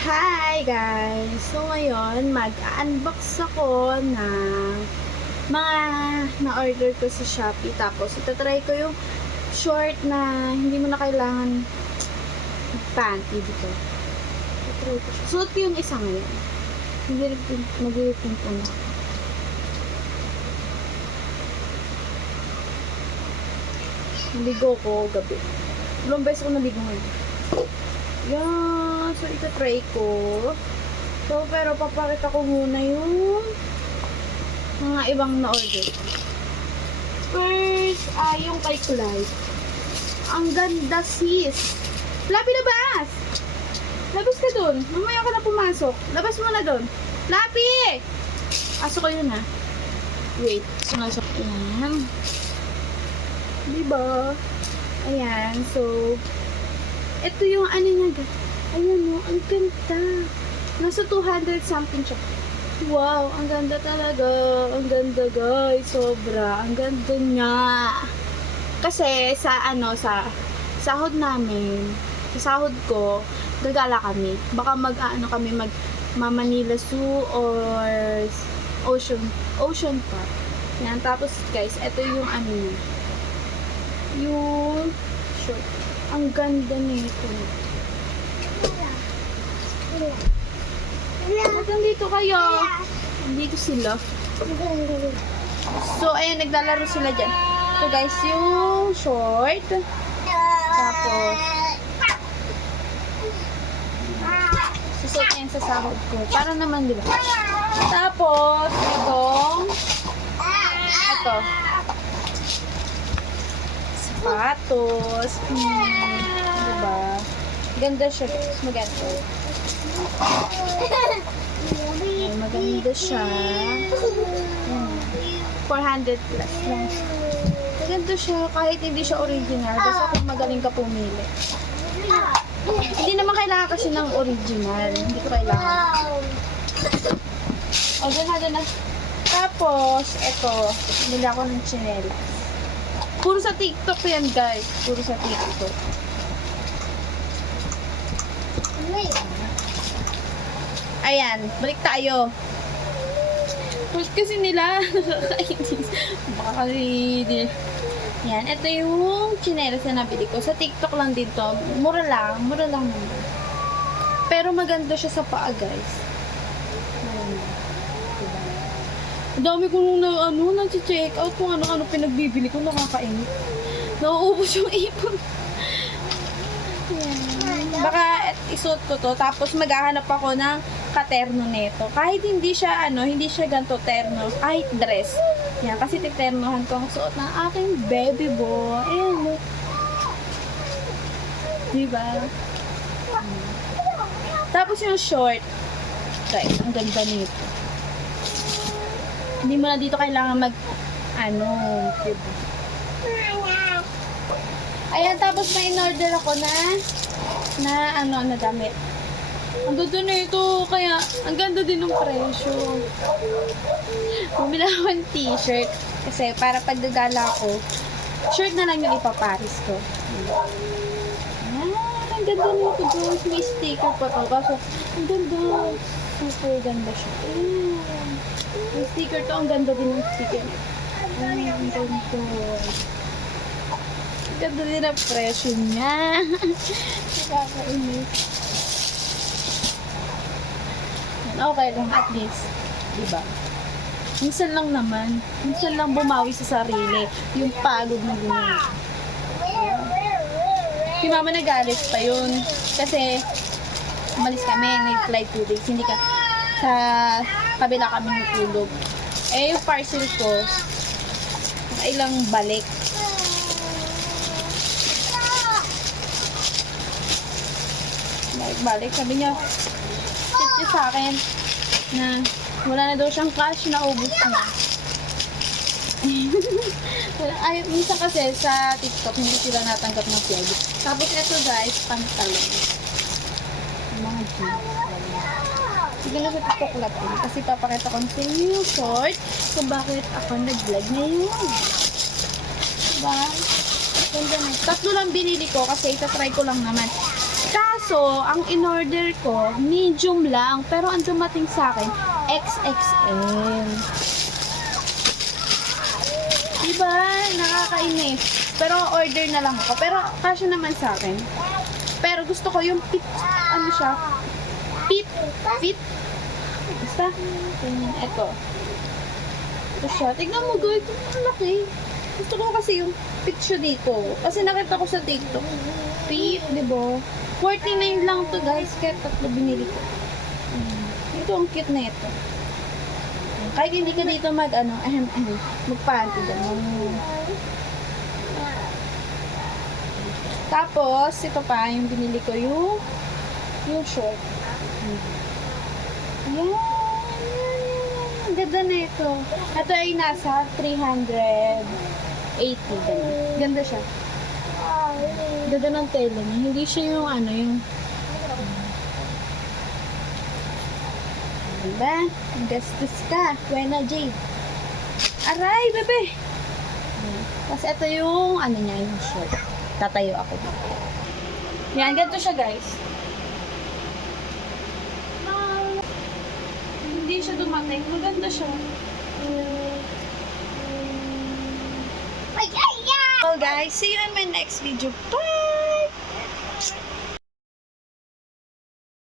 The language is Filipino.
Hi guys! So ngayon, mag-unbox ako ng mga na-order ko sa Shopee. Tapos itatry ko yung short na hindi mo na kailangan panty dito. Itatry ko siya. Suot ko yung isa ngayon. Mag-repeat po na. Naligo ko gabi. Ilang beses ko naligo ngayon. Yan. So, itatry ko. So, pero papakita ko muna yung mga ibang na-order. First, yung kay Clyde. Ang ganda, sis. Lapi, labas! Labas ka dun. Mamaya ka na pumasok. Labas mo na dun. Lapi! Aso ko yun, ha. Wait. Sumasok. Yan. Diba? Ayan. So, ito yung ano niya. Ayan o, ang ganda. Nasa 200 something siya. Wow, ang ganda talaga. Ang ganda guys. Sobra. Ang ganda niya. Kasi sa sahod namin, sa sahod ko, gagala kami. Baka kami mag Manila Zoo or Ocean Park. Yan. Tapos guys, ito yung ano niya. Yung short. Ang ganda nito. Ba't nandito kayo? Nandito sila. So, ayan, naglalaro sila dyan. So, guys, yung short. Tapos, susot na yan sa sahod ko. Para naman, di ba? Tapos, ito. Sapatos. Diba? Ganda siya. Maganda. Ay, maganda siya. 400 plus lang. Maganda siya. Kahit hindi siya original. Basta kung magaling ka pumili. Hindi naman kailangan kasi ng original. Hindi ko kailangan. O, doon na. Tapos, ito. Bili ako ng chinelas. Puro sa TikTok yan, guys. Puro sa TikTok. Ayan, balik tayo. Puro kasi nila. Baka kasi... Yan, ito yung chinelas na nabili ko. Sa TikTok lang dito. Mura lang naman. Pero maganda siya sa paa, guys. Ang dami ko nung nag-check out kung ano-ano pinagbibili ko, nakakainit. Nauubos yung ipon. Yan. Baka isuot ko to, tapos maghahanap ako ng katerno nito. Kahit hindi siya ganito terno, kahit dress. Yan, kasi titernohan ko ang suot ng aking baby boy. Ayan, look. Diba? Tapos yung short. Guys, ang ganda nito. Hindi mo na dito kailangan diba? Ayan, tapos may in-order ako na damit. Ang ganda na ito, kaya ang ganda din ng presyo. Bumili ako ng t-shirt kasi para pagdagala ko, shirt na lang yung ipaparis ko. Ayan, ang ganda nito guys. May sticker pa to. Kaso, ang ganda. Super ganda siya. Ayan. Yung sticker to, ang ganda din ng sticker. Ay, ang ganda. Ang ganda din ang presyo niya. Nakakainis. Okay lang, at least. Diba? Minsan lang naman. Minsan lang bumawi sa sarili. Yung pagod na ginawa. Si mama nagalit pa yun. Kasi, umalis kami, nag-flight 2 days. Hindi ka sa kabila kami natulog. Eh, yung parcel ko, ilang balik. Balik. Sabi niya, tip sa akin na wala na daw siyang cash, naubos na. Ay, minsan kasi sa TikTok, hindi sila natanggap ng pwede. Tapos, eto guys, pantalon. Mga jeans. Sige na sa TikTok natin. Kasi papakita ko sa inyo yung short kung bakit ako nag-vlog ngayon. Diba? Ganda na. Tatlo lang binili ko kasi itatry ko lang naman. Kaso, Kaso, ang in-order ko, medium lang. Pero ang dumating sa akin, XXL. Diba? Nakakainis. Pero order na lang ako. Pero kasya naman sa akin. Pero gusto ko yung fit, ano siya? Fit. Basta, ito. Ito siya. Tignan mo, guys. Ang laki. Gusto ko kasi yung fit siya dito. Kasi nakita ko sa TikTok. Fit, diba? 49 lang to, guys. Kaya tatlo binili ko. Ito, ang cute na ito. Kahit hindi ka dito magpanty gano'n. Tapos, ito pa, yung binili ko yung short. Ayan. Ang ganda na ito. Ito ay nasa 380 gano'n. Ganda siya. Ganda ng tela niya. Hindi siya yung diba? Gastos ka. Buena Jade. Aray, bebe. Tapos ito yung niya, yung short. Tatayo ako. Yan, ganito siya, guys. Hindi siya dumating. Maganda siya. Well, guys, see you in my next video. Bye!